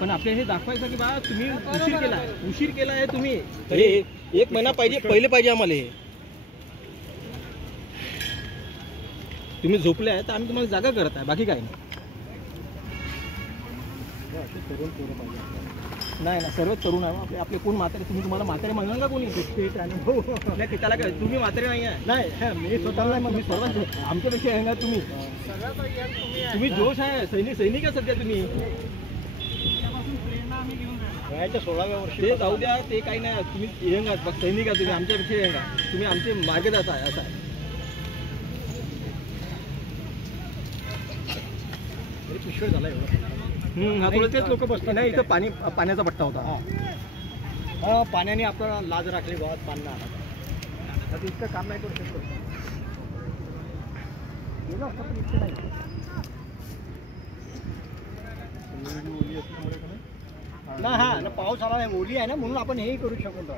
पण आपल्याला हे दाखवायचं की बा तुम्ही उशीर केला आहे तुम्ही हे 1 महिना पहिले पाहिजे आम्हाला हे तुम्ही झोपले आहे तर आम्ही तुम्हाला जागा करत आहे बाकी काय नाही ना सर्व तरुण आहे आपले कोण म्हातारे तुम्हाला म्हातारे म्हणणार का कोणी नाही त्याला काय तुम्ही म्हातारे नाही आहे नाही मी स्वतःला नाही मी सर्वात आमच्यापेक्षा आहे ना तुम्ही जोश आहे सैनिक आहे सध्या तुम्ही 16व्या वर्षी ते जाऊ द्या ते काही नाही तुम्ही यंग आहात बघ सैनिक आहात तुम्ही आमच्यापेक्षा यंग आहात तुम्ही आमचे मार्गदर्शक आहे असं आहे पिशवी झाला एवढं हा तेच लोक बसतात नाही इथं पाण्याचा पट्टा होता पाण्याने आपल्याला लाज राखली गावात पाणी आता इतकं काम नाही करू शकतो ना हा ना पाऊस आला नाही ओली आहे ना म्हणून आपण हेही करू शकतो